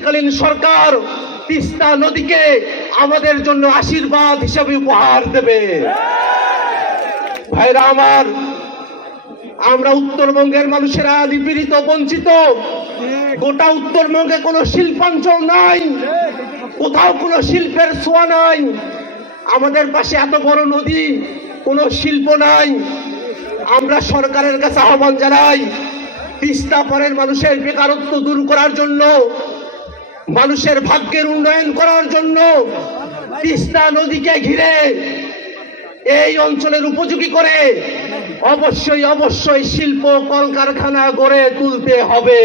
কালীন সরকার তিস্তা নদীকে আমাদের জন্য আশীর্বাদ হিসেবে উপহার দেবে। ভাইরা আমার, আমরা উত্তরবঙ্গের মানুষেরা নিপীড়িত, বঞ্চিত। গোটা উত্তরবঙ্গে কোনো শিল্পাঞ্চল নাই, কোথাও কোনো শিল্পের ছোঁয়া নাই। আমাদের পাশে এত বড় নদী, কোনো শিল্প নাই। আমরা সরকারের কাছে আহ্বান জানাই, তিস্তা পরের মানুষের বেকারত্ব দূর করার জন্য মানুষের ভাগ্যের উন্নয়ন করার জন্য তিস্তা নদীকে ঘিরে এই অঞ্চলের উপযোগী করে অবশ্যই অবশ্যই শিল্প কলকারখানা গড়ে তুলতে হবে।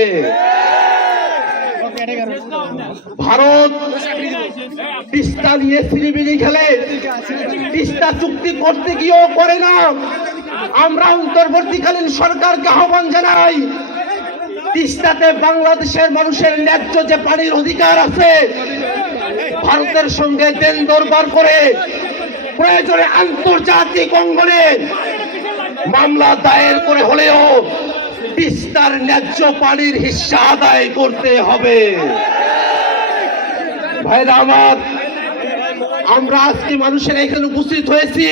ভারত তিস্তা নিয়ে সিলিবিলি খেলে, তিস্তা চুক্তি করতে গিয়েও করে না। আমরা অন্তর্বর্তীকালীন সরকারকে আহ্বান জানাই তিস্তাতে বাংলাদেশের মানুষের ন্যায্য যে পানির অধিকার আছে, ভারতের সঙ্গে দেন দরবার করে প্রয়োজনে আন্তর্জাতিক অঙ্গনে মামলা দায়ের করে হলেও তিস্তার ন্যায্য পানির হিস্সা আদায় করতে হবে। ভাইরা আমার, আমরা আজকে মানুষের এখানে উপস্থিত হয়েছি।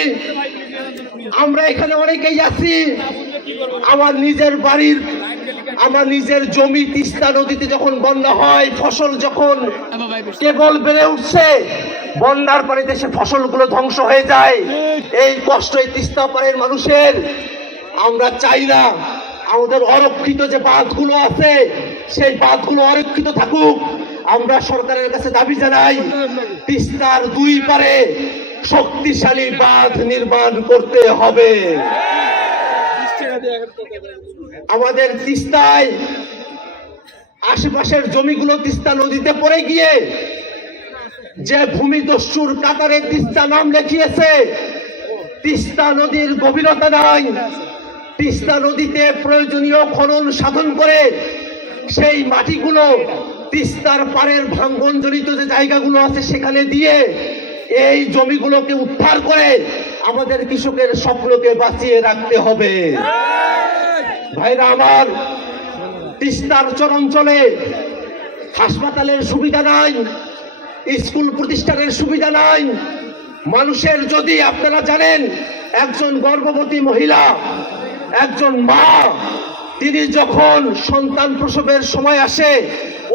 আমরা এখানে অনেকেই আছি। আমার নিজের বাড়ির আমার নিজের জমি তিস্তা নদীতে যখন বন্যা হয়, ফসল যখন কেবল বেড়ে উঠছে, বন্যার পানিতে সে ফসলগুলো ধ্বংস হয়ে যায়। এই কষ্ট এই তিস্তা পাড়ের মানুষের, আমরা চাই না আমাদের অরক্ষিত যে বাঁধগুলো আছে, সেই বাঁধগুলো অরক্ষিত থাকুক। আমরা সরকারের কাছে দাবি জানাই, তিস্তার দুই পারে শক্তিশালী বাঁধ নির্মাণ করতে হবে। আমাদের তিস্তায় আশেপাশের জমিগুলো তিস্তা নদীতে পড়ে গিয়ে যে ভূমিদস্যুর কাতারে তিস্তা নাম লেখিয়েছে, তিস্তা নদীর গভীরতা নাই। তিস্তা নদীতে প্রয়োজনীয় খনন সাধন করে সেই মাটিগুলো তিস্তার পাড়ের ভাঙ্গনজনিত যে জায়গাগুলো আছে সেখানে দিয়ে এই জমিগুলোকে উদ্ধার করে আমাদের কৃষকের স্বপ্নকে বাঁচিয়ে রাখতে হবে। ভাইরা আমার তিস্তার চরাঞ্চলে হাসপাতালের সুবিধা নাই, স্কুল প্রতিষ্ঠানের সুবিধা নাই। মানুষের যদি আপনারা জানেন, একজন গর্ভবতী মহিলা, একজন মা, তিনি যখন সন্তান প্রসবের সময় আসে,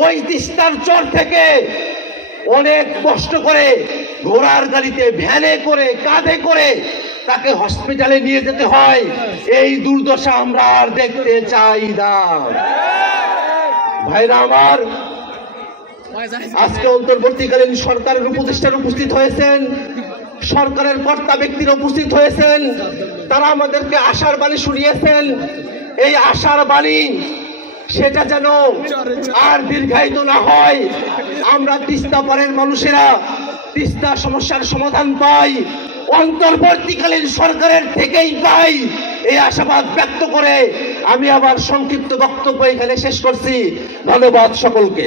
ওই তিস্তার চর থেকে অনেক কষ্ট করে ঘোড়ার গাড়িতে ভ্যানে করে, কাঁধে করে তাকে হসপিটালে নিয়ে যেতে হয়। এই দুর্দশা আমরা আর দেখতে চাই না। ভাইরা আমার, আজকে অন্তর্বর্তীকালীন সরকারের উপদেষ্টার উপস্থিত হয়েছেন, সরকারের কর্তা ব্যক্তিরা উপস্থিত হয়েছেন, তারা আমাদেরকে আশার বাণী শুনিয়েছেন। এই আশার বাণী সেটা যেন আর দীর্ঘায়িত না হয়। আমরা তিস্তা পারের মানুষেরা তিস্তা সমস্যার সমাধান পাই। অন্তর্বর্তীকালীন সরকারের থেকেই পাই। এই আশাবাদ ব্যক্ত করে আমি আবার সংক্ষিপ্ত বক্তব্য এখানে শেষ করছি। ধন্যবাদ সকলকে।